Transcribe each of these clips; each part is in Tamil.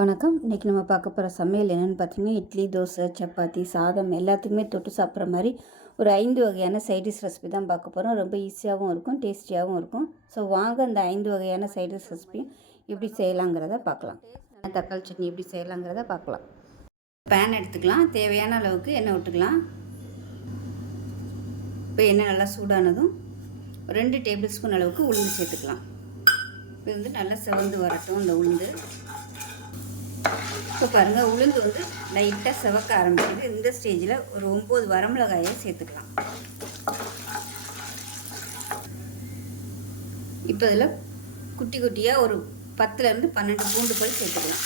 வணக்கம். இன்றைக்கி நம்ம பார்க்க போகிற சமையல் என்னென்னு பார்த்தீங்கன்னா, இட்லி, தோசை, சப்பாத்தி, சாதம் எல்லாத்துக்குமே தொட்டு சாப்பிட்ற மாதிரி ஒரு 5 வகையான சைடிஷ் ரெசிபி தான் பார்க்க போகிறோம். ரொம்ப ஈஸியாகவும் இருக்கும், டேஸ்டியாகவும் இருக்கும். ஸோ வாங்க அந்த 5 வகையான சைடிஷ் ரெசிபியும் எப்படி செய்யலாங்கிறத பார்க்கலாம். தக்காளி சட்னி எப்படி செய்யலாங்கிறத பார்க்கலாம். பேன் எடுத்துக்கலாம். தேவையான அளவுக்கு எண்ணெய் விட்டுக்கலாம். இப்போ எண்ணெய் நல்லா சூடானதும் 2 டேபிள் ஸ்பூன் அளவுக்கு உளுந்து சேர்த்துக்கலாம். இப்போ வந்து நல்லா செவந்து வரட்டும் இந்த உளுந்து. இப்போ பாருங்கள், உளுந்து வந்து லைட்டாக செவக்க ஆரம்பிக்குது. இந்த ஸ்டேஜில் ஒரு 9 வரமிளகாயை சேர்த்துக்கலாம். இப்போ இதில் குட்டி குட்டியாக ஒரு 10லேருந்து 12 பூண்டு பல் சேர்த்துக்கலாம்.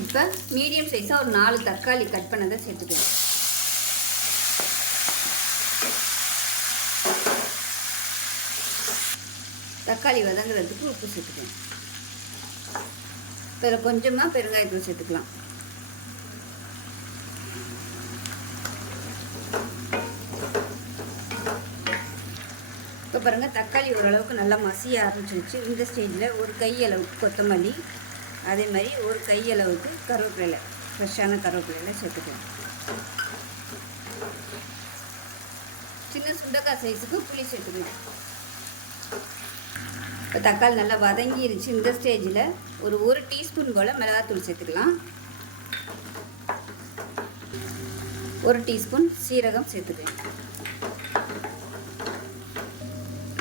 இப்போ மீடியம் சைஸாக ஒரு 4 தக்காளி கட் பண்ணதை சேர்த்துக்கலாம். தக்காளி வதங்குறதுக்கு உப்பு சேர்த்துக்கலாம். இப்போ இதில் கொஞ்சமாக பெருங்காயத்தூள் சேர்த்துக்கலாம். இப்போ பாருங்கள், தக்காளி ஓரளவுக்கு நல்லா மசிய ஆரம்பிச்சிருச்சு. இந்த ஸ்டேஜில் ஒரு கையளவுக்கு கொத்தமல்லி, அதே மாதிரி ஒரு கையளவுக்கு கருவேப்பிலை, ஃப்ரெஷ்ஷான கருவேப்பிலையில் சேர்த்துக்கலாம். சின்ன சுண்டக்காய் சைஸுக்கு புளி சேர்த்துக்கலாம். இப்போ தக்காளி நல்லா வதங்கிருச்சு. இந்த ஸ்டேஜில் ஒரு 1 டீஸ்பூன் போல் மிளகாத்தூள் சேர்த்துக்கலாம். 1 டீஸ்பூன் சீரகம் சேர்த்துக்கலாம்.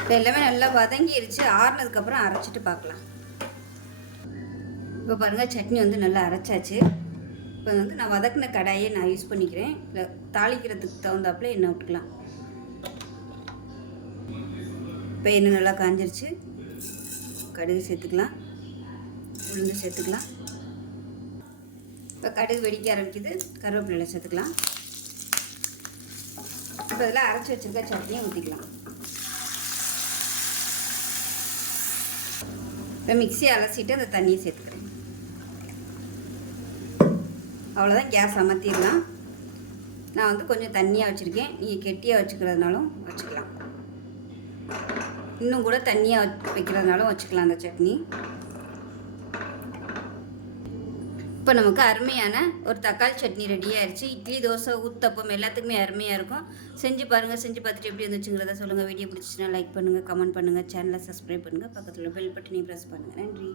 இப்போ எல்லாமே நல்லா வதங்கிருச்சு. ஆறுனதுக்கப்புறம் அரைச்சிட்டு பார்க்கலாம். இப்போ பாருங்கள், சட்னி வந்து நல்லா அரைச்சாச்சு. இப்போ வந்து நான் வதக்கின கடாயை நான் யூஸ் பண்ணிக்கிறேன். இல்லை தாளிக்கிறதுக்கு தகுந்தாப்புல எண்ணெய் விட்டுக்கலாம். இப்போ எண்ணெய் நல்லா காஞ்சிருச்சு. கடுகு சேர்த்துக்கலாம், உளுந்து சேர்த்துக்கலாம். இப்போ கடுகு வெடிக்க ஆரம்பிக்குது. கருவேப்பிலை சேர்த்துக்கலாம். இப்போ இதில் அரைச்சி வச்சுருக்க சட்னியை ஊற்றிக்கலாம். இப்போ மிக்சியை அலசிட்டு அந்த தண்ணியை சேர்த்துக்கிறேன். அவ்வளோதான், கேஸ் அமர்த்திடலாம். நான் வந்து கொஞ்சம் தண்ணியாக வச்சுருக்கேன். நீங்கள் கெட்டியாக வச்சுக்கிறதுனாலும் வச்சுக்கலாம். இன்னும் கூட தண்ணியாக வைக்கிறதுனாலும் வச்சுக்கலாம் அந்த சட்னி. இப்போ நமக்கு அருமையான ஒரு தக்காளி சட்னி ரெடி ஆயிடுச்சு. இட்லி, தோசை, ஊத்தப்பம் எல்லாத்துக்குமே அருமையாக இருக்கும். செஞ்சு பாருங்கள். செஞ்சு பார்த்துட்டு எப்படி இருந்துச்சுங்கிறத சொல்லுங்கள். வீடியோ பிடிச்சிச்சுன்னா லைக் பண்ணுங்கள், கமெண்ட் பண்ணுங்கள், சேனலை சப்ஸ்கிரைப் பண்ணுங்கள், பக்கத்தில் பெல் பட்டனையும் ப்ரெஸ் பண்ணுங்கள். நன்றி.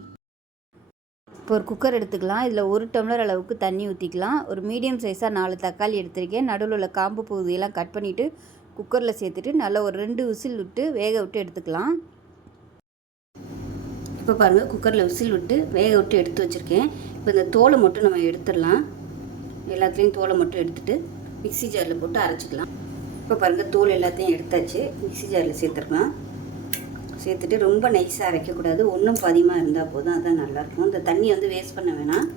இப்போ ஒரு குக்கர் எடுத்துக்கலாம். இதில் 1 டம்ளர் அளவுக்கு தண்ணி ஊற்றிக்கலாம். ஒரு மீடியம் சைஸாக 4 தக்காளி எடுத்திருக்கேன். நடுவில் உள்ள காம்பு பகுதியெல்லாம் கட் பண்ணிவிட்டு குக்கரில் சேர்த்துட்டு நல்லா ஒரு 2 விசில் விட்டு வேக விட்டு எடுத்துக்கலாம். இப்போ பாருங்கள், குக்கரில் விசில் விட்டு வேக விட்டு எடுத்து வச்சுருக்கேன். இப்போ இந்த தோலை மட்டும் நம்ம எடுத்துடலாம். எல்லாத்துலேயும் தோலை மட்டும் எடுத்துகிட்டு மிக்ஸி ஜாரில் போட்டு அரைச்சிக்கலாம். இப்போ பாருங்கள், தோல் எல்லாத்தையும் எடுத்தாச்சு. மிக்ஸி ஜாரில் சேர்த்துருக்கலாம். சேர்த்துட்டு ரொம்ப நைஸாக அரைக்கக்கூடாது. ஒன்றும் பாதியமாக இருந்தால் போதும், அதுதான் நல்லாயிருக்கும். இந்த தண்ணியை வந்து வேஸ்ட் பண்ண வேணாம்.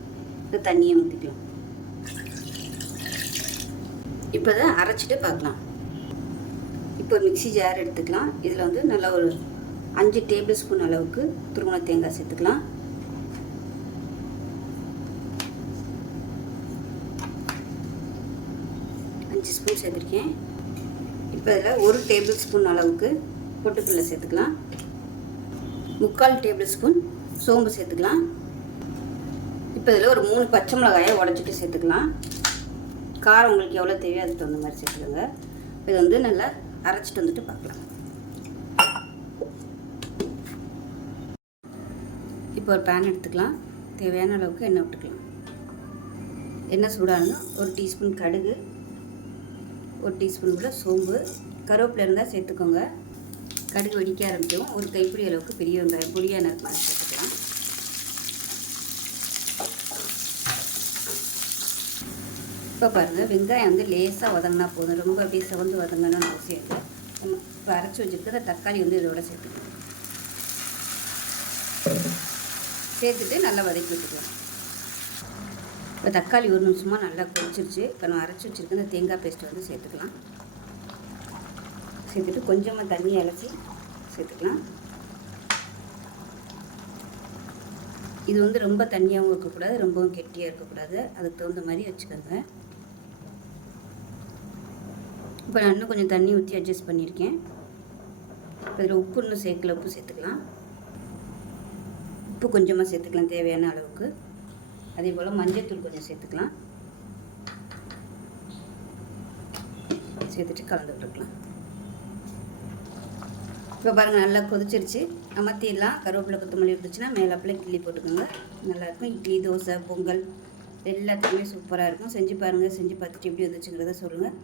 இந்த தண்ணியை ஊற்றிக்கலாம். இப்போ தான் அரைச்சிட்டு பார்க்கலாம். இப்போ மிக்ஸி ஜார் எடுத்துக்கலாம். இதில் வந்து நல்லா ஒரு 5 டேபிள் ஸ்பூன் அளவுக்கு துருவன தேங்காய் சேர்த்துக்கலாம். அஞ்சு ஸ்பூன் சேர்த்துருக்கேன். இப்போ இதில் 1 டேபிள் ஸ்பூன் அளவுக்கு பொட்டுக்கடலை சேர்த்துக்கலாம். 3/4 டேபிள் ஸ்பூன் சோம்பு சேர்த்துக்கலாம். இப்போ இதில் ஒரு 3 பச்சை மிளகாயை உடச்சிட்டு சேர்த்துக்கலாம். காரம் உங்களுக்கு எவ்வளோ தேவையோ அதுக்கு தகுந்த மாதிரி சேர்த்துக்கோங்க. இதை வந்து நல்லா அரைச்சிட்டு வந்துட்டு பார்க்கலாம். இப்போ ஒரு பேன் எடுத்துக்கலாம். தேவையான அளவுக்கு எண்ணெய் விட்டுக்கலாம். எண்ணெய் சூடானதும் 1 டீஸ்பூன் கடுகு, 1 டீஸ்பூன் கூட சோம்பு, கருவேப்பிலை இருந்தால் சேர்த்துக்கோங்க. கடுகு வெடிக்க ஆரம்பிக்கும். ஒரு கைப்பிடி அளவுக்கு பெரிய வெங்காயம் பொடியாக நறுக்கு சேர்த்துக்கலாம். இப்போ பாருங்கள், வெங்காயம் வந்து லேசாக வதங்கினா போதும். ரொம்ப அப்படியே செவந்து வதங்கணும்னு அவசியம் இல்லை. நம்ம இப்போ அரைச்சி வச்சுருக்கிற தக்காளி வந்து இதோட சேர்த்துக்கலாம். சேர்த்துட்டு நல்லா வதக்கி விட்டுக்கலாம். இப்போ தக்காளி 1 நிமிஷமாக நல்லா கொதிச்சிருச்சு. இப்போ நம்ம அரைச்சி வச்சுருக்க இந்த தேங்காய் பேஸ்ட் வந்து சேர்த்துக்கலாம். சேர்த்துட்டு கொஞ்சமாக தண்ணி அலசி சேர்த்துக்கலாம். இது வந்து ரொம்ப தண்ணியாகவும் இருக்கக்கூடாது, ரொம்பவும் கெட்டியாக இருக்கக்கூடாது. அதுக்கு தகுந்த மாதிரி வச்சுக்கோங்க. இப்போ நான் இன்னும் கொஞ்சம் தண்ணி ஊற்றி அட்ஜஸ்ட் பண்ணியிருக்கேன். இதில் உப்பு இன்னும் சேர்க்கல, உப்பு சேர்த்துக்கலாம். உப்பு கொஞ்சமாக சேர்த்துக்கலாம் தேவையான அளவுக்கு. அதே போல் மஞ்சள்தூள் கொஞ்சம் சேர்த்துக்கலாம். சேர்த்துட்டு கலந்து விட்டுக்கலாம். இப்போ பாருங்கள் நல்லா கொதிச்சிருச்சு. அமர்த்திடலாம். கருவேப்பிலை கொத்தமல்லி இருந்துச்சுன்னா மேலாப்பில் கிள்ளி போட்டுக்கோங்க. நல்லாயிருக்கும். இட்லி தோசை பொங்கல் எல்லாத்துக்குமே சூப்பராக இருக்கும். செஞ்சு பாருங்கள். செஞ்சு பார்த்துட்டு எப்படி வந்துச்சுங்கிறத சொல்லுங்கள்.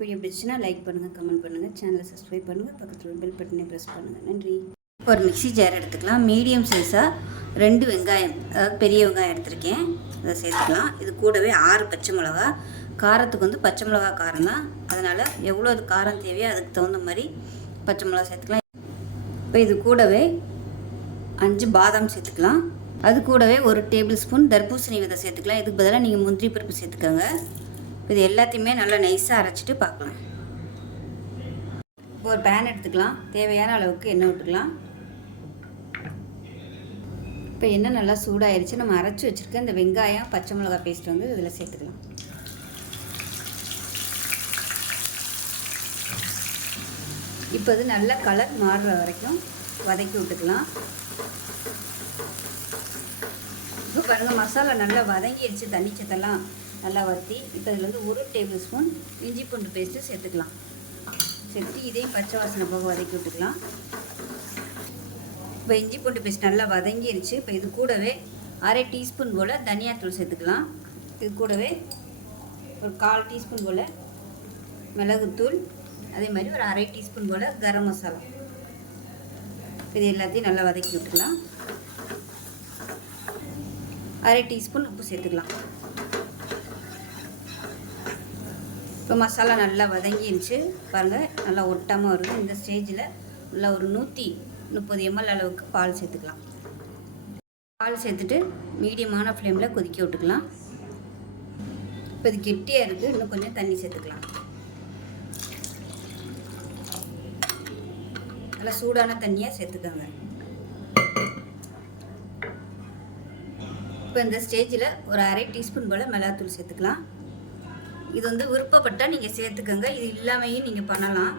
வீடியோ பிடிச்சுன்னா லைக் பண்ணுங்கள், கமெண்ட் பண்ணுங்கள், சேனலை சப்ஸ்கிரைப் பண்ணுங்கள், பக்கத்தில் பெல் பட்டனை ப்ரெஸ் பண்ணுங்கள். நன்றி. ஒரு மிக்ஸி ஜார் எடுத்துக்கலாம். மீடியம் சைஸாக 2 வெங்காயம், அதாவது பெரிய வெங்காயம் எடுத்திருக்கேன், அதை சேர்த்துக்கலாம். இது கூடவே 6 பச்சை மிளகா. காரத்துக்கு வந்து பச்சை மிளகா காரம் தான், அதனால் எவ்வளோ அது காரம் தேவையோ அதுக்கு தகுந்த மாதிரி பச்சை மிளகா சேர்த்துக்கலாம். இப்போ இது கூடவே 5 பாதாம் சேர்த்துக்கலாம். அது கூடவே 1 டேபிள் ஸ்பூன் தர்பூசணி விதை சேர்த்துக்கலாம். இதுக்கு பதிலாக நீங்கள் முந்திரி பருப்பு சேர்த்துக்கோங்க. இது எல்லாத்தையுமே நல்லா நைஸாக அரைச்சிட்டு பார்க்கலாம். இப்போ ஒரு பேன் எடுத்துக்கலாம். தேவையான அளவுக்கு எண்ணெய் விட்டுக்கலாம். இப்போ எண்ணெய் நல்லா சூடாயிருச்சு. நம்ம அரைச்சி வச்சுருக்க இந்த வெங்காயம் பச்சை மிளகாய் பேஸ்ட் வந்து இதில் சேர்த்துக்கலாம். இப்போ இது நல்ல கலர் மாறுற வரைக்கும் வதக்கி விட்டுக்கலாம். இப்போ பாருங்கள் மசாலா நல்லா வதங்கிடுச்சு. தண்ணி சத்தெல்லாம் நல்லா வற்றி. இப்போ இதில் வந்து 1 டேபிள் ஸ்பூன் இஞ்சி பூண்டு பேஸ்ட்டு சேர்த்துக்கலாம். சேர்த்துட்டு இதையும் பச்சை வாசனை போக வதக்கி விட்டுக்கலாம். இப்போ இஞ்சி பூண்டு பேஸ்ட் நல்லா வதங்கிடுச்சு. இப்போ இது கூடவே 1/2 டீஸ்பூன் போல் தனியாத்தூள் சேர்த்துக்கலாம். இது கூடவே ஒரு 1/4 டீஸ்பூன் போல் மிளகுத்தூள், அதே மாதிரி ஒரு 1/2 டீஸ்பூன் போல் கரம் மசாலா. இது எல்லாத்தையும் நல்லா வதக்கி விட்டுக்கலாம். 1/2 டீஸ்பூன் உப்பு சேர்த்துக்கலாம். இப்போ மசாலா நல்லா வதங்கிடுச்சு. பாருங்கள் நல்லா ஒட்டாமல் வருது. இந்த ஸ்டேஜில் நல்லா ஒரு 130 ml அளவுக்கு பால் சேர்த்துக்கலாம். பால் சேர்த்துட்டு மீடியமான ஃப்ளேமில் கொதிக்க விட்டுக்கலாம். இப்போ இது கெட்டியாக இருக்குது. இன்னும் கொஞ்சம் தண்ணி சேர்த்துக்கலாம். நல்லா சூடான தண்ணியாக சேர்த்துக்கோங்க. இப்போ இந்த ஸ்டேஜில் ஒரு 1/2 டீஸ்பூன் போல் மிளகாத்தூள் சேர்த்துக்கலாம். இது வந்து விருப்பப்பட்டால் நீங்கள் சேர்த்துக்கோங்க. இது இல்லாமையும் நீங்கள் பண்ணலாம்.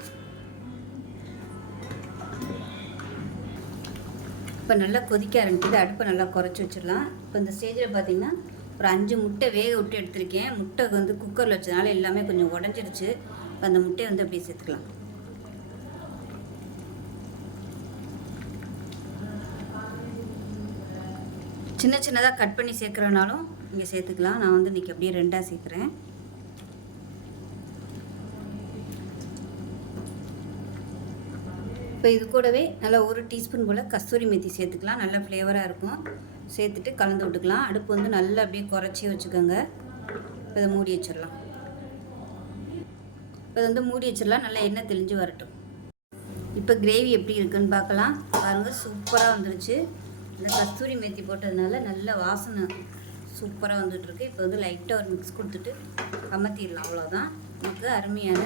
இப்போ நல்லா கொதிக்க ஆரம்பிக்குது. அடுப்பை நல்லா குறைச்சி வச்சிடலாம். இப்போ இந்த ஸ்டேஜில் பார்த்திங்கன்னா ஒரு 5 முட்டை வேக விட்டு எடுத்திருக்கேன். முட்டை வந்து குக்கரில் வச்சதுனால எல்லாமே கொஞ்சம் உடஞ்சிருச்சு. இப்போ அந்த முட்டையை வந்து அப்படியே சேர்த்துக்கலாம். சின்ன சின்னதாக கட் பண்ணி சேர்க்குறனாலும் நீங்கள் சேர்த்துக்கலாம். நான் வந்து இன்றைக்கி அப்படியே 2ஆக சேர்க்குறேன். இப்போ இது கூடவே நல்லா 1 டீஸ்பூன் போல் கஸ்தூரி மேத்தி சேர்த்துக்கலாம். நல்லா ஃப்ளேவராக இருக்கும். சேர்த்துட்டு கலந்து விட்டுக்கலாம். அடுப்பு வந்து நல்லா அப்படியே குறைச்சி வச்சுக்கோங்க. இப்போ இதை மூடி வச்சிடலாம். இப்போ வந்து மூடி வச்சிடலாம். நல்லா எண்ணெய் தெளிஞ்சு வரட்டும். இப்போ கிரேவி எப்படி இருக்குன்னு பார்க்கலாம். பாருங்கள் சூப்பராக வந்துருச்சு. இந்த கஸ்தூரி மேத்தி போட்டதுனால நல்ல வாசனை சூப்பராக வந்துட்டுருக்கு. இப்போ வந்து லைட்டாக ஒரு மிக்ஸ் கொடுத்துட்டு அமர்த்திடலாம். அவ்வளோதான். நமக்கு அருமையான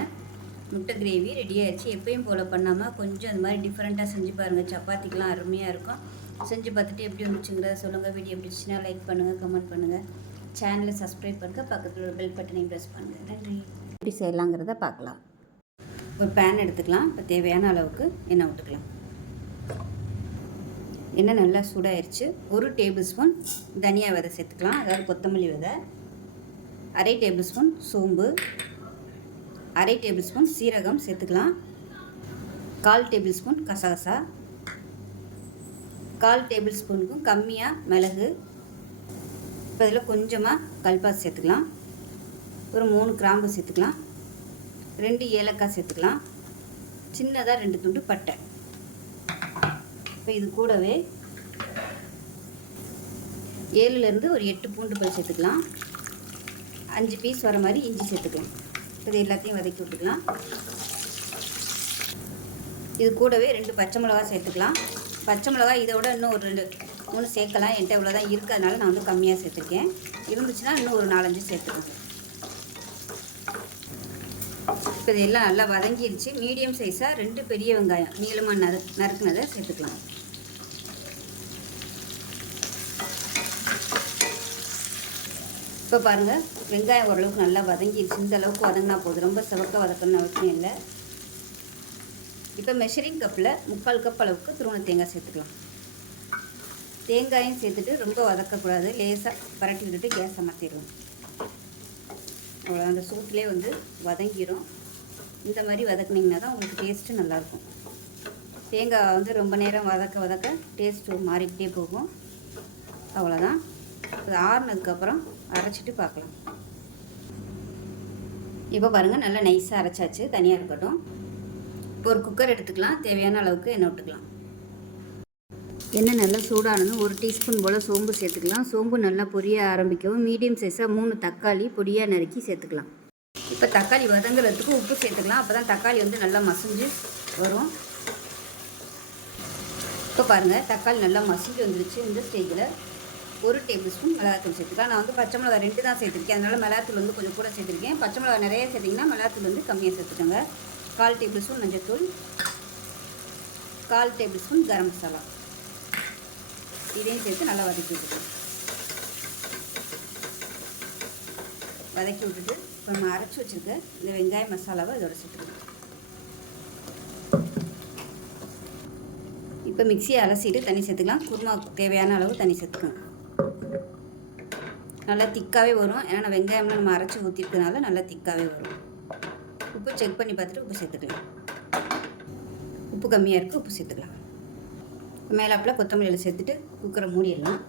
முட்டை கிரேவி ரெடி ஆகிடுச்சு. எப்பயும் போல் பண்ணாமல் கொஞ்சம் அந்த மாதிரி டிஃப்ரெண்ட்டாக செஞ்சு பாருங்கள். சப்பாத்திக்கெலாம் அருமையாக இருக்கும். செஞ்சு பார்த்துட்டு எப்படி வந்துச்சுங்கிறத சொல்லுங்கள். வீடியோ பிடிச்சின்னா லைக் பண்ணுங்கள், கமெண்ட் பண்ணுங்கள், சேனலை சப்ஸ்கிரைப் பண்ணுங்கள், பக்கத்தில் ஒரு பெல் பட்டனையும் ப்ரெஸ் பண்ணுங்கள். நன்றி. எப்படி செய்யலாங்கிறத பார்க்கலாம். ஒரு பேன் எடுத்துக்கலாம். இப்போ தேவையான அளவுக்கு எண்ணெய் விட்டுக்கலாம். எண்ணெய் நல்லா சூடாயிருச்சு. 1 டேபிள் ஸ்பூன் தனியா விதை சேர்த்துக்கலாம், அதாவது கொத்தமல்லி விதை. 1/2 டேபிள் ஸ்பூன் சோம்பு, 1/2 டேபிள் ஸ்பூன் சீரகம் சேர்த்துக்கலாம். 1/4 டேபிள் ஸ்பூன் கசகசா, 1/4 டேபிள் ஸ்பூனுக்கும் கம்மியாக மிளகு. இப்போ இதில் கொஞ்சமாக கல்பாசி சேர்த்துக்கலாம். ஒரு 3 கிராம்பு சேர்த்துக்கலாம். 2 ஏலக்காய் சேர்த்துக்கலாம். சின்னதாக 2 துண்டு பட்டை. இப்போ இது கூடவே 7லேருந்து ஒரு 8 பூண்டு பல் சேர்த்துக்கலாம். 5 பீஸ் வர மாதிரி இஞ்சி சேர்த்துக்கலாம். இது எல்லாத்தையும் வதக்கி விட்டுக்கலாம். இது கூடவே 2 பச்சை மிளகா சேர்த்துக்கலாம். பச்சை மிளகா இதை விட இன்னும் ஒரு 2-3 சேர்க்கலாம். என்கிட்ட இவ்வளோ தான் இருக்கிறதுனால நான் வந்து கம்மியாக சேர்த்துருக்கேன். இருந்துச்சுன்னா இன்னும் ஒரு 4-5 சேர்த்துக்கோங்க. இப்போ இதெல்லாம் நல்லா வதங்கிடுச்சு. மீடியம் சைஸாக 2 பெரிய வெங்காயம் நீளமாக நறுக்குனதை சேர்த்துக்கலாம். இப்போ பாருங்கள் வெங்காயம் ஓரளவுக்கு நல்லா வதங்கிடுச்சு. இந்த அளவுக்கு வதங்கினா போதும், ரொம்ப சிவக்க வதக்கணும்னு அவசியம் இல்லை. இப்போ மெஷரிங் கப்பில் 3/4 கப் அளவுக்கு துருவன தேங்காய் சேர்த்துக்கலாம். தேங்காயும் சேர்த்துட்டு ரொம்ப வதக்கக்கூடாது, லேசாக பரட்டி விட்டுட்டு கேஸை மாற்றிடுவோம். அவ்வளோ அந்த சூட்டிலே வந்து வதங்கிடும். இந்த மாதிரி வதக்குனிங்கன்னா தான் உங்களுக்கு டேஸ்ட்டு நல்லாயிருக்கும். தேங்காய் வந்து ரொம்ப நேரம் வதக்க டேஸ்ட்டு மாறிக்கிட்டே போகும். அவ்வளோதான். அது ஆறுனதுக்கப்புறம் அரைச்சிட்டு பார்க்கலாம். இப்போ பாருங்கள், நல்லா நைஸாக அரைச்சாச்சு, தனியாக இருக்கட்டும். இப்போ ஒரு குக்கர் எடுத்துக்கலாம், தேவையான அளவுக்கு எண்ணெய் விட்டுக்கலாம். எண்ணெய் நல்லா சூடானதும் 1 டீஸ்பூன் போல் சோம்பு சேர்த்துக்கலாம். சோம்பு நல்லா பொரிய ஆரம்பிக்கவும் மீடியம் சைஸாக 3 தக்காளி பொடியாக நறுக்கி சேர்த்துக்கலாம். இப்போ தக்காளி வதங்குறதுக்கு உப்பு சேர்த்துக்கலாம், அப்போ தான் தக்காளி வந்து நல்லா மசிஞ்சு வரும். இப்போ பாருங்கள், தக்காளி நல்லா மசிஞ்சு வந்துடுச்சு. இந்த ஸ்டேஜில் 1 டேபிள் ஸ்பூன் மிளகாத்தூள் சேர்த்துக்கலாம். நான் வந்து பச்சை மிளகா 2 தான் சேர்த்துருக்கேன், அதனால் மிளகாத்தூள் வந்து கொஞ்சம் கூட சேர்த்துருக்கேன். பச்சை மிளகா நிறைய சேர்த்திங்கன்னா மிளகாத்தூள் வந்து கம்மியாக சேர்த்துக்கோங்க. 1/4 டேபிள் ஸ்பூன் மஞ்சள்தூள், 1/4 டேபிள் ஸ்பூன் கரம் மசாலா, இதையும் சேர்த்து நல்லா வதக்கி விட்டுக்கலாம். வதக்கி விட்டுட்டு இப்போ நம்ம அரைச்சி வச்சுருக்க இந்த வெங்காய மசாலாவை இதோட சேர்த்துக்கலாம். இப்போ மிக்சியை அலசிட்டு தண்ணி சேர்த்துக்கலாம். குருமா தேவையான அளவு தண்ணி சேர்த்துக்கலாம். நல்லா திக்காகவே வரும், ஏன்னா வெங்காயம்லாம் நம்ம அரைச்சி ஊற்றிருக்கனால நல்லா திக்காகவே வரும். உப்பு செக் பண்ணி பார்த்துட்டு உப்பு சேர்த்துக்கலாம். உப்பு கம்மியாக இருக்குது, உப்பு சேர்த்துக்கலாம். மேலாப்பில் கொத்தமல்லி சேர்த்துட்டு குக்கரை மூடிடலாம்.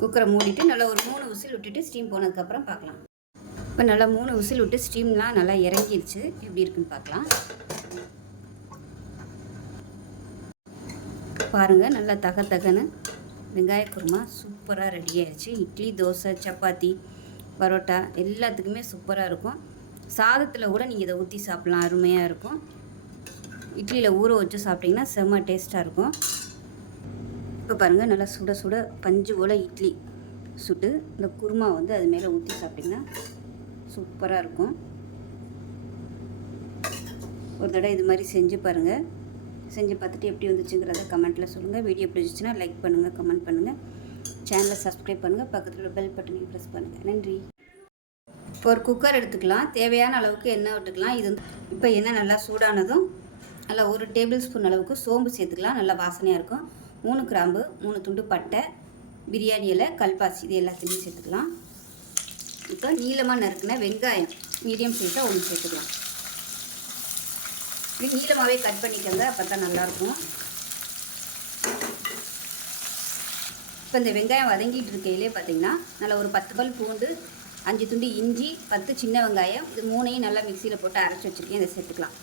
குக்கரை மூடிட்டு நல்லா ஒரு 3 விசில் விட்டுட்டு ஸ்டீம் போனதுக்கப்புறம் பார்க்கலாம். இப்போ நல்லா 3 விசில் விட்டு ஸ்டீம்லாம் நல்லா இறங்கிடுச்சு. எப்படி இருக்குன்னு பார்க்கலாம். பாருங்கள், நல்லா தகன்னு வெங்காய குருமா சூப்பராக ரெடி ஆயிடுச்சு. இட்லி, தோசை, சப்பாத்தி, பரோட்டா எல்லாத்துக்குமே சூப்பராக இருக்கும். சாதத்தில் கூட நீங்கள் இதை ஊற்றி சாப்பிட்லாம், அருமையாக இருக்கும். இட்லியில் ஊற வச்சு சாப்பிட்டிங்கன்னா செம்ம டேஸ்ட்டாக இருக்கும். இப்போ பாருங்கள், நல்லா சுட சுட பஞ்சு போல் இட்லி சுட்டு இந்த குருமா வந்து அது மேலே ஊற்றி சாப்பிட்டிங்கன்னா சூப்பராக இருக்கும். ஒரு தடவை இது மாதிரி செஞ்சு பாருங்கள். செஞ்சு பார்த்துட்டு எப்படி வந்துச்சுங்கிறத கமெண்ட்டில் சொல்லுங்கள். வீடியோ பிடிச்சிச்சின்னா லைக் பண்ணுங்கள், கமெண்ட் பண்ணுங்கள், சேனலை சப்ஸ்கிரைப் பண்ணுங்கள், பக்கத்தில் பெல் பட்டனையும் ப்ரெஸ் பண்ணுங்கள். நன்றி. இப்போ ஒரு குக்கர் எடுத்துக்கலாம், தேவையான அளவுக்கு எண்ணெய் விட்டுக்கலாம். இது இப்போ எண்ணெய் நல்லா சூடானதும் நல்லா 1 டேபிள் ஸ்பூன் அளவுக்கு சோம்பு சேர்த்துக்கலாம், நல்லா வாசனையாக இருக்கும். 3 கிராம்பு, 3 துண்டு பட்டை, பிரியாணி இலை, கல்பாசி, இது எல்லாத்தையுமே சேர்த்துக்கலாம். இப்போ நீளமாக நறுக்கின வெங்காயம் மீடியம் சைஸாக 1 சேர்த்துக்கலாம். இப்படி நீளமாகவே கட் பண்ணிக்கோங்க, அப்போ தான் நல்லாயிருக்கும். இப்போ இந்த வெங்காயம் வதங்கிட்டு இருக்கையிலே பார்த்தீங்கன்னா நல்லா ஒரு 10 பல் பூண்டு, 5 துண்டு இஞ்சி, 10 சின்ன வெங்காயம், இது 3ஐயும் நல்லா மிக்சியில் போட்டு அரைச்சி வச்சுருக்கேன். இதை சேர்த்துக்கலாம்.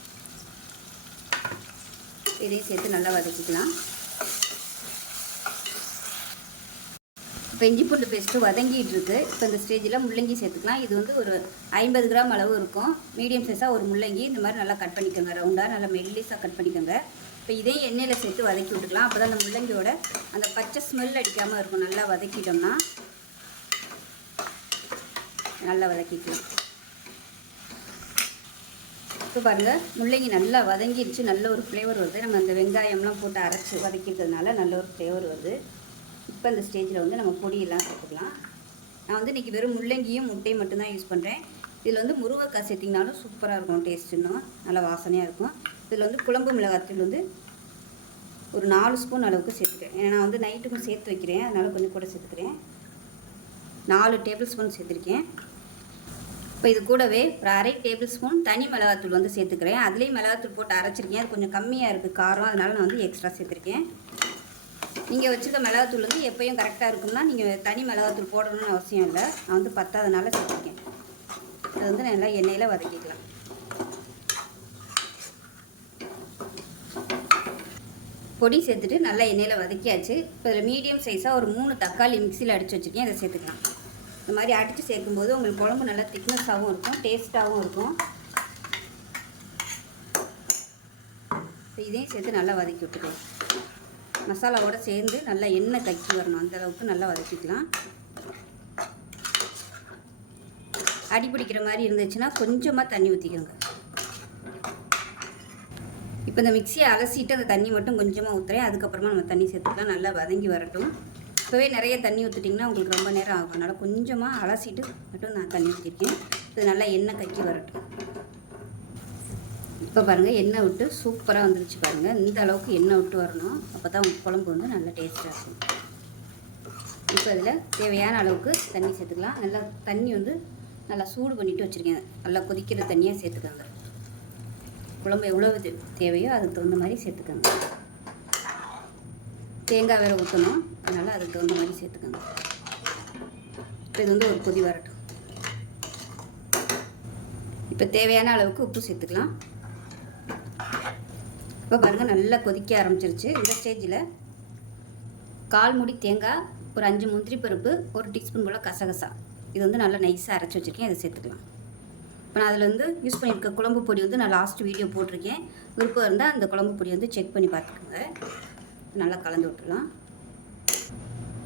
இதையும் சேர்த்து நல்லா வதக்கிக்கலாம். இப்போ இஞ்சி பூண்டு பேஸ்ட்டு வதங்கிட்டு இருக்கு. இப்போ இந்த ஸ்டேஜில் முள்ளங்கி சேர்த்துக்கலாம். இது வந்து ஒரு 50 கிராம் அளவு இருக்கும். மீடியம் சைஸாக ஒரு முள்ளங்கி இந்த மாதிரி நல்லா கட் பண்ணிக்கோங்க, ரவுண்டாக நல்லா மெல்லிஸாக கட் பண்ணிக்கோங்க. இப்போ இதையும் எண்ணெயில் சேர்த்து வதக்கி விட்டுக்கலாம். அப்போ தான் அந்த முள்ளங்கியோட அந்த பச்சை ஸ்மெல் அடிக்காமல் இருக்கும். நல்லா வதக்கிட்டோம்னா நல்லா வதக்கிக்கலாம். இப்போ பாருங்கள், முள்ளங்கி நல்லா வதங்கிடுச்சு, நல்ல ஒரு ஃப்ளேவர் வருது. நம்ம அந்த வெங்காயம்லாம் போட்டு அரைச்சி வதக்கிட்டதுனால நல்ல ஒரு ஃப்ளேவர் வருது. இப்போ இந்த ஸ்டேஜில் வந்து நம்ம பொடியெல்லாம் சேர்த்துக்கலாம். நான் வந்து இன்றைக்கி வெறும் முள்ளங்கியும் முட்டையும் மட்டும்தான் யூஸ் பண்ணுறேன். இதில் வந்து முருங்கைக்காய் சேர்த்திங்கனாலும் சூப்பராக இருக்கும், டேஸ்ட் இன்னும் நல்லா வாசனையாக இருக்கும். இதில் வந்து குழம்பு மிளகாத்தூள் வந்து ஒரு 4 ஸ்பூன் அளவுக்கு சேர்த்துக்கிறேன். ஏன்னா நான் வந்து நைட்டுக்கும் சேர்த்து வைக்கிறேன், அதனால் கொஞ்சம் கூட சேர்த்துக்கிறேன். 4 டேபிள் ஸ்பூன் சேர்த்துருக்கேன். இப்போ இது கூடவே ஒரு 1/2 டேபிள் ஸ்பூன் தனி மிளகாத்தூள் வந்து சேர்த்துக்கிறேன். அதுலேயும் மிளகாத்தூள் போட்டு அரைச்சிருக்கேன், அது கொஞ்சம் கம்மியாக இருக்குது காரம், அதனால் நான் வந்து எக்ஸ்ட்ரா சேர்த்துருக்கேன். நீங்கள் வச்சுருக்க மிளகாத்தூள் வந்து எப்போயும் கரெக்டாக இருக்கும்னா நீங்கள் தனி மிளகாத்தூள் போடணும்னு அவசியம் இல்லை. நான் வந்து பத்தாதனால சேர்த்துருக்கேன். அது வந்து நல்லா எண்ணெயில் வதக்கிக்கலாம். பொடி சேர்த்துட்டு நல்லா எண்ணெயில் வதக்கியாச்சு. இப்போ இதில் மீடியம் சைஸாக ஒரு 3 தக்காளி மிக்சியில் அடித்து வச்சுருக்கேன், அதை சேர்த்துக்கலாம். இந்த மாதிரி அடித்து சேர்க்கும்போது உங்களுக்கு குழம்பு நல்லா திக்னஸாகவும் இருக்கும், டேஸ்ட்டாகவும் இருக்கும். இப்போ இதையும் சேர்த்து நல்லா வதக்கி விட்டுக்கலாம். மசாலாவோடு சேர்ந்து நல்லா எண்ணெய் கக்கி வரணும், அந்தளவுக்கு நல்லா வதக்கிக்கலாம். அடி பிடிக்கிற மாதிரி இருந்துச்சுன்னா கொஞ்சமாக தண்ணி ஊற்றிக்கோங்க. இப்போ இந்த மிக்சியை அலசிட்டு அந்த தண்ணி மட்டும் கொஞ்சமாக ஊற்றுறேன், அதுக்கப்புறமா நம்ம தண்ணி சேர்த்துக்கலாம். நல்லா வதங்கி வரட்டும். இப்போவே நிறைய தண்ணி ஊற்றிட்டிங்கன்னா உங்களுக்கு ரொம்ப நேரம் ஆகும், அதனால் கொஞ்சமாக அலசிட்டு மட்டும் நான் தண்ணி ஊற்றிருக்கேன். இது நல்லா எண்ணெய் கக்கி வரட்டும். இப்போ இப்போ பாருங்கள் எண்ணெய் விட்டு சூப்பராக வந்துருச்சு பாருங்கள். இந்த அளவுக்கு எண்ணெய் விட்டு வரணும். அப்போ தான் குழம்பு வந்து நல்லா டேஸ்ட்டாக இருக்கும். இப்போ அதில் தேவையான அளவுக்கு தண்ணி சேர்த்துக்கலாம். நல்லா தண்ணி வந்து நல்லா சூடு பண்ணிவிட்டு வச்சுருக்கேன். நல்லா கொதிக்கிற தண்ணியாக சேர்த்துக்கோங்க. குழம்பு எவ்வளோ தேவையோ அதுக்கு தகுந்த மாதிரி சேர்த்துக்கோங்க. தேங்காய் வேறு ஊற்றணும், அதனால் அதுக்கு தகுந்த மாதிரி சேர்த்துக்கோங்க. இப்போ இது வந்து ஒரு கொதி வரட்டும். இப்போ தேவையான அளவுக்கு உப்பு சேர்த்துக்கலாம். இப்போ பாருங்கள் நல்லா கொதிக்க ஆரம்பிச்சிருச்சு. இந்த ஸ்டேஜில் 1/4 மூடி தேங்காய், ஒரு 5 முந்திரி பருப்பு, 1 டீஸ்பூன் போல் கசகசா, இது வந்து நல்லா நைஸாக அரைச்சி வச்சுருக்கேன். அதை சேர்த்துக்கலாம். இப்போ நான் அதில் வந்து யூஸ் பண்ணியிருக்க குழம்பு பொடி வந்து நான் லாஸ்ட் வீடியோ போட்டிருக்கேன். விருப்பம் இருந்தால் அந்த குழம்பு பொடி வந்து செக் பண்ணி பார்த்துக்கோங்க. நல்லா கலந்து விட்டுடலாம்.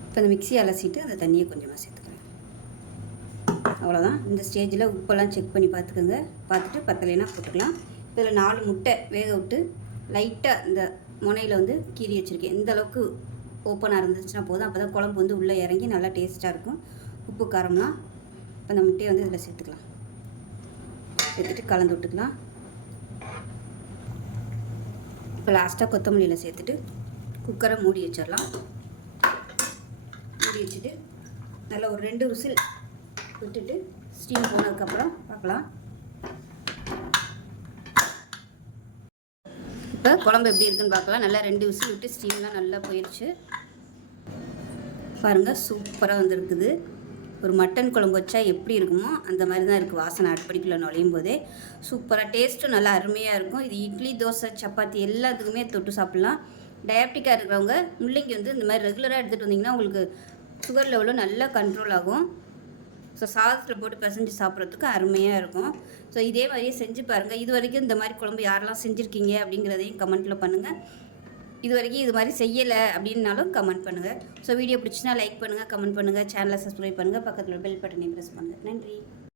இப்போ இந்த மிக்ஸி அலசிட்டு அந்த தண்ணியை கொஞ்சமாக சேர்த்துக்கலாம். அவ்வளோதான். இந்த ஸ்டேஜில் உப்பெல்லாம் செக் பண்ணி பார்த்துக்கோங்க. பார்த்துட்டு பத்தலைன்னா போட்டுக்கலாம். இதில் 4 முட்டை வேக விட்டு லைட்டாக இந்த முனையில் வந்து கீறி வச்சுருக்கேன். இந்த அளவுக்கு ஓப்பனாக இருந்துச்சுன்னா போதும். அப்போ தான் குழம்பு வந்து உள்ளே இறங்கி நல்லா டேஸ்ட்டாக இருக்கும். உப்பு காரம்லாம் இப்போ அந்த முட்டையை வந்து இதில் சேர்த்துக்கலாம். சேர்த்துட்டு கலந்து விட்டுக்கலாம். இப்போ லாஸ்ட்டாக கொத்தமல்லியில் சேர்த்துட்டு குக்கரை மூடி வச்சிடலாம். மூடி வச்சுட்டு நல்லா ஒரு 2 விசில் விட்டுட்டு ஸ்டீம் போனதுக்கப்புறம் பார்க்கலாம். இப்போ குழம்பு எப்படி இருக்குன்னு பார்க்கலாம். நல்லா 2 விசில் விட்டு ஸ்டீம்லாம் நல்லா போயிடுச்சு பாருங்கள். சூப்பராக வந்துருக்குது. ஒரு மட்டன் குழம்பு வச்சா எப்படி இருக்குமோ அந்த மாதிரி தான் இருக்குது. வாசனை அடுப்படிக்குள்ளே நுழையும் போதே சூப்பராக டேஸ்ட்டும் நல்லா அருமையாக இருக்கும். இது இட்லி, தோசை, சப்பாத்தி எல்லாத்துக்குமே தொட்டு சாப்பிட்லாம். டயபெட்டிக்காக இருக்கிறவங்க முள்ளங்கி வந்து இந்த மாதிரி ரெகுலராக எடுத்துகிட்டு வந்தீங்கன்னா உங்களுக்கு சுகர் லெவலும் நல்லா கண்ட்ரோல் ஆகும். ஸோ சாதத்தில் போட்டு பிசைஞ்சு சாப்பிட்றதுக்கு அருமையாக இருக்கும். ஸோ இதே மாதிரியே செஞ்சு பாருங்கள். இது வரைக்கும் இந்த மாதிரி குழம்பு யாரெல்லாம் செஞ்சுருக்கீங்க அப்படிங்கிறதையும் கமெண்ட்டில் பண்ணுங்கள். இது வரைக்கும் இது மாதிரி செய்யலை அப்படின்னாலும் கமெண்ட் பண்ணுங்கள். ஸோ வீடியோ பிடிச்சினா லைக் பண்ணுங்கள், கமெண்ட் பண்ணுங்கள், சேனலை சப்ஸ்கிரைப் பண்ணுங்கள், பக்கத்தில் பெல் பட்டனை ப்ரெஸ் பண்ணுங்கள். நன்றி.